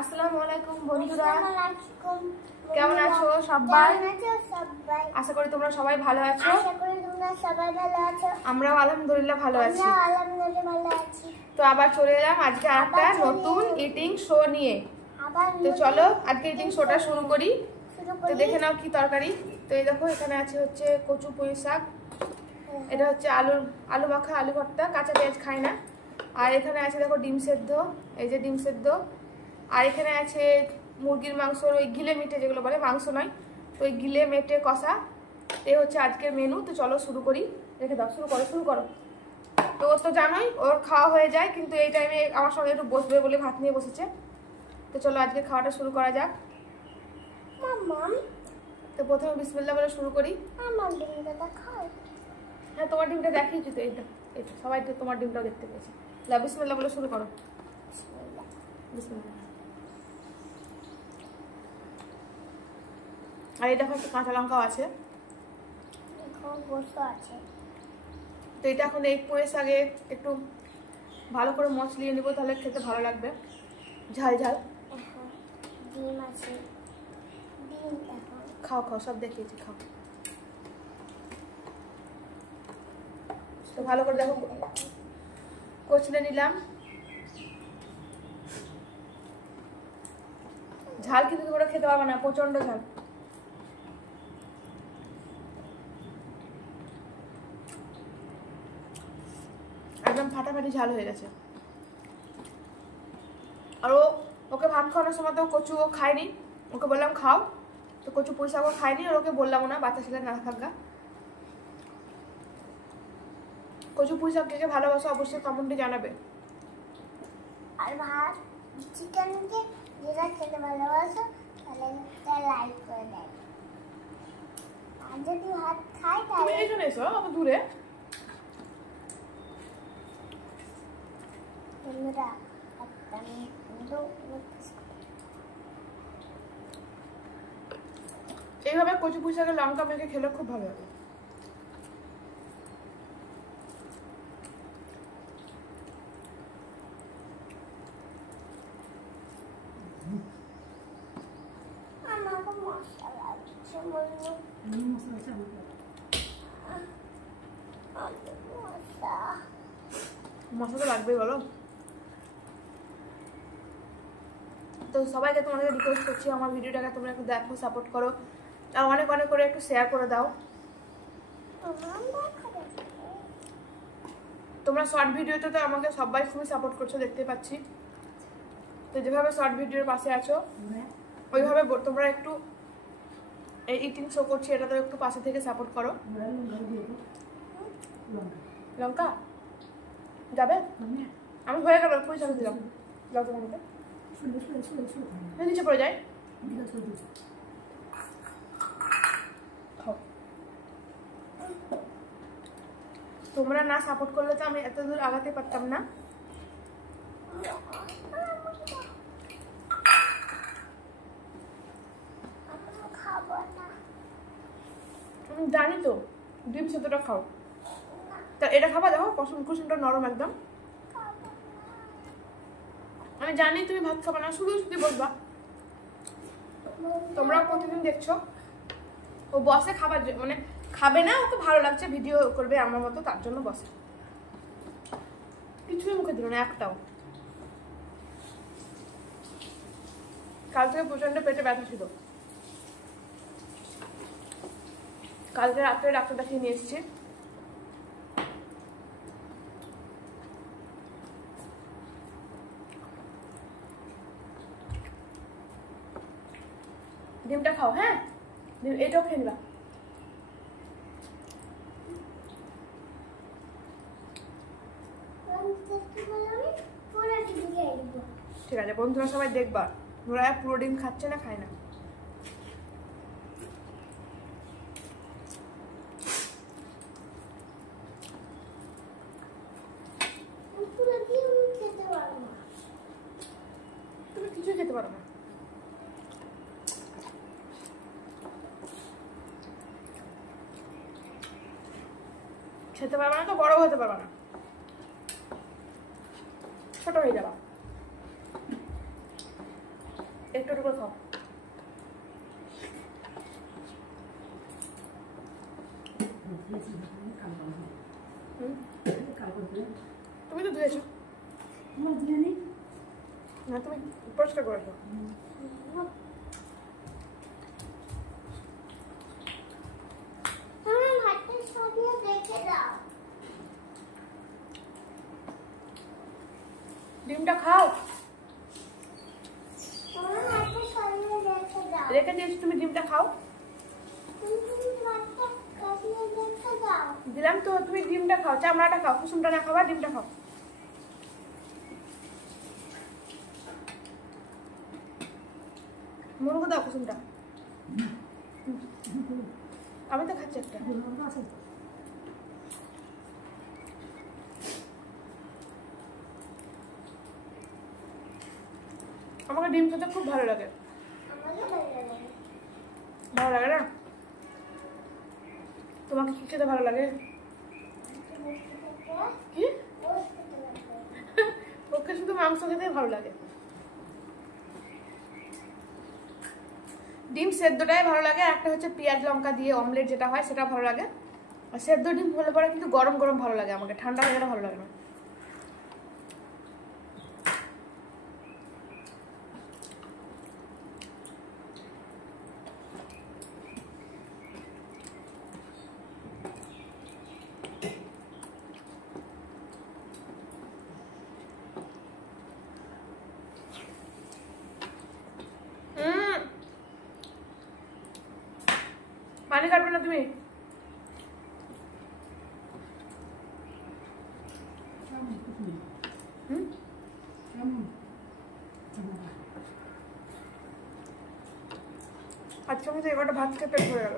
আসসালামু আলাইকুম বন্ধুরা, কেমন আছো সবাই? আশা করি তোমরা সবাই ভালো আছো। আমরাও আলহামদুলিল্লাহ ভালো আছি। তো আবার চলে এলাম আজকে একটা নতুন ইটিং শো নিয়ে। তো চলো আজকে ইটিং শোটা শুরু করি। তো দেখে নাও কি তরকারি। তো এই দেখো এখানে আছে হচ্ছে কচু পুঁই শাক, এটা হচ্ছে আলু মাখা, আলু ভর্তা, কাঁচা পেঁয়াজ খাই না। আর এখানে আছে দেখো ডিম সেদ্ধ, এই যে ডিম সেদ্ধ। আর এখানে আছে মুরগির মাংসর ওই গিলে মেটে যেগুলো বলে, মাংস নয়, তো ওই গিলে মেটে কষা। এই হচ্ছে আজকের মেনু। তো চলো শুরু করি। রেখে দাও, শুরু করো। তো ওর তো জানোই ওর খাওয়া হয়ে যায়, কিন্তু এই টাইমে আমার সঙ্গে একটু বসবে বলে ভাত নিয়ে বসেছে। তো চলো আজকে খাওয়াটা শুরু করা যাক। তো প্রথমে বিসমিল্লাহ বলে শুরু করি। হ্যাঁ, তোমার ডিমটা দেখিয়েছি তো, এইটা এইটা সবাই তো তোমার ডিমটাও দেখতে পেয়েছি। বিসমিল্লাহ বলে শুরু করো। বিসমিল্লাহ। আর এই দেখো একটা কাঁচা লঙ্কাও আছে। তো এটা এখন এই পুঁই শাকে একটু ভালো করে মশলিয়ে নেবো, তাহলে খেতে ভালো লাগবে, ঝাল ঝাল। খাও খাও, সব দেখিয়েছি, খাও। তো ভালো করে দেখো কচলে নিলাম। ঝাল কিন্তু তোমরা খেতে পারবে না, প্রচন্ড ঝাল। একদম ফাটাফাটি ঝাল হয়ে গেছে। আর ওকে ভাত খাওয়ানোর সময় তো কচু ও খায়নি, ওকে বললাম খাও, তো কচু পুঁই শাকও খায়নি। আর ওকে বললাম না, বাচ্চা ছেলে না থাকা। কচু পুঁই শাক কে ভালোবাসো অবশ্যই কমেন্টে জানাবে। আর ভাত চিকেন কে যেটা খেতে ভালোবাসো তাহলে লাইক করে দেয়। আর যদি ভাত খাই তাহলে তুমি এখানে এসো, অত দূরে। তোমরা এইভাবে কচু পুঁই শাকে লঙ্কা মেখে খেলে খুব ভালো লাগে। মশলা তো লাগবেই বলো। তো সবাইকে তোমাদের রিকোয়েস্ট করছি, আমার ভিডিওটাকে তোমরা একটু দেখো, সাপোর্ট করো, আর অনেক অনেক করে একটু শেয়ার করে দাও। তোমরা শর্ট ভিডিওতে তো আমাকে সবাই খুবই সাপোর্ট করছো, দেখতে পাচ্ছি। তো যেভাবে শর্ট ভিডিওর পাশে আছো ওইভাবে তোমরা একটু এই ইটিং শো করছি এটা তো একটু পাশে থেকে সাপোর্ট করো। লঙ্কা যাবে? আমি হয়ে গেল, পুঁই শাক দিলাম। নিচে পড়ে যায়। তোমরা না সাপোর্ট করলে তো আমি এত দূর আগাতে পারতাম না। জানি তো, ডিম সেদ্ধটা খাও। তা এটা খাবা, দেখো কুসুমটা নরম একদম। আমি জানি তুমি ভাত খাবা না, শুধু শুধু বলবা। তোমরা প্রতিদিন দেখছো ও বসে খাবার, মানে খাবে না, ওকে ভালো লাগছে ভিডিও করবে আমার মতো, তার জন্য বসে। কিছুই মুখে দিল না একটাও। কাল থেকে প্রচন্ড পেটে ব্যথা ছিল, কালকে রাত্রে ডাক্তার দেখিয়ে নিয়ে এসেছি। ডিমটা খাও, হ্যাঁ এটাও খেয়ে নিবা। ঠিক আছে বন্ধুরা, সবাই দেখবা ওরা পুরো ডিম খাচ্ছে না খায় না। তুমি কিছুই খেতে পারো না। খেতে পারবে না তো বড় হতে পারবে না, ছোট হয়ে যাবা। একটু করে খাও। তুমি তো ধুয়েছো না, তুমি পরিষ্কার করেছো। ডিমটা খাও। রেখে দিয়েছি, তুমি ডিমটা খাও। দিলাম তো, তুমি ডিমটা খাও, চামড়াটা খাও, কুসুমটা না খাবা, ডিমটা খাও। মুরগো দাও কুসুমটা। আমি তো খাচ্ছি একটা। আমাকে ডিম খেতে খুব ভালো লাগে। ভালো লাগে না? তোমাকে কি খেতে ভালো লাগে? কি? ওকে শুধু মাংস খেতে ভালো লাগে। ডিম সেদ্ধটাই ভালো লাগে, একটা হচ্ছে পেঁয়াজ লঙ্কা দিয়ে অমলেট যেটা হয় সেটা ভালো লাগে। আর সেদ্ধ ডিম হলে পরে কিন্তু গরম গরম ভালো লাগে আমাকে, ঠান্ডা হলে ভালো লাগে না। পানি কাটবে না তুমি? আচ্ছা, আমি তো এবারটা ভাত খেয়ে পেট ভরে গেল।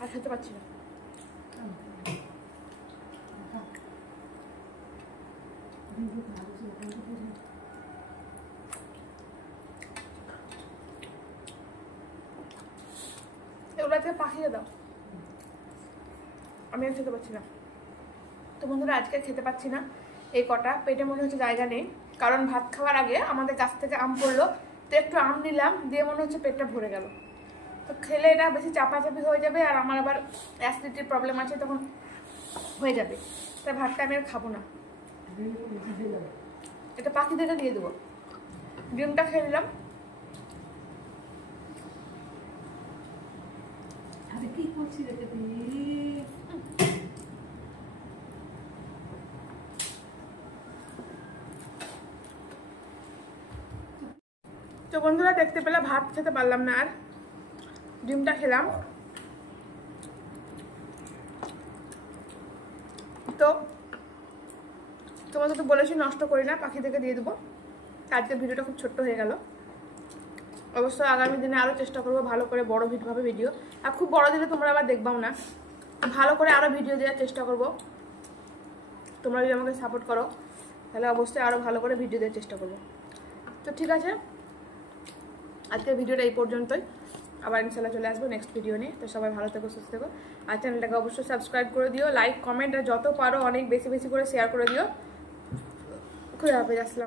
আর খেতে পারছি না। এগুলো থেকে পাঠিয়ে দাও, আমি আর খেতে পারছি না। তো বন্ধুরা, আজকে খেতে পাচ্ছি না, এই কটা পেটে মনে হচ্ছে জায়গা নেই। কারণ ভাত খাওয়ার আগে আমাদের গাছ থেকে আম পড়লো, তো একটু আম নিলাম, দিয়ে মনে হচ্ছে পেটটা ভরে গেল। তো খেলে এটা বেশি চাপাচাপি হয়ে যাবে, আর আমার আবার অ্যাসিডিটির প্রবলেম আছে, তখন হয়ে যাবে। তাই ভাতটা আমি আর খাবো না, এটা পাখিদেরকে দিয়ে দেবো। ডিমটা খেয়ে নিলাম। কি করছি রেখে তো বন্ধুরা, দেখতে পেলে ভাত খেতে পারলাম না, আর ডিমটা খেলাম। তো তোমাদের তো বলেছি নষ্ট করি না, পাখিদেরকে দিয়ে দেবো। আজকের ভিডিওটা খুব ছোট্ট হয়ে গেল। অবশ্য আগামী দিনে আরও চেষ্টা করবো ভালো করে বড় ভিডিও, আর খুব বড় দিলে তোমরা আবার দেখবাও না। ভালো করে আরও ভিডিও দেওয়ার চেষ্টা করব। তোমরা যদি আমাকে সাপোর্ট করো তাহলে অবশ্যই আরও ভালো করে ভিডিও দেওয়ার চেষ্টা করবো। তো ঠিক আছে, আজকের ভিডিওটা এই পর্যন্তই। আবার ইনশাল্লাহ চলে আসবো নেক্সট ভিডিও নিয়ে। তো সবাই ভালো থেকো, সুস্থ থেকো, আর চ্যানেলটাকে অবশ্যই সাবস্ক্রাইব করে দিও, লাইক কমেন্ট আর যত পারো অনেক বেশি বেশি করে শেয়ার করে দিও। খুলে হাফেজ, আসসালাম।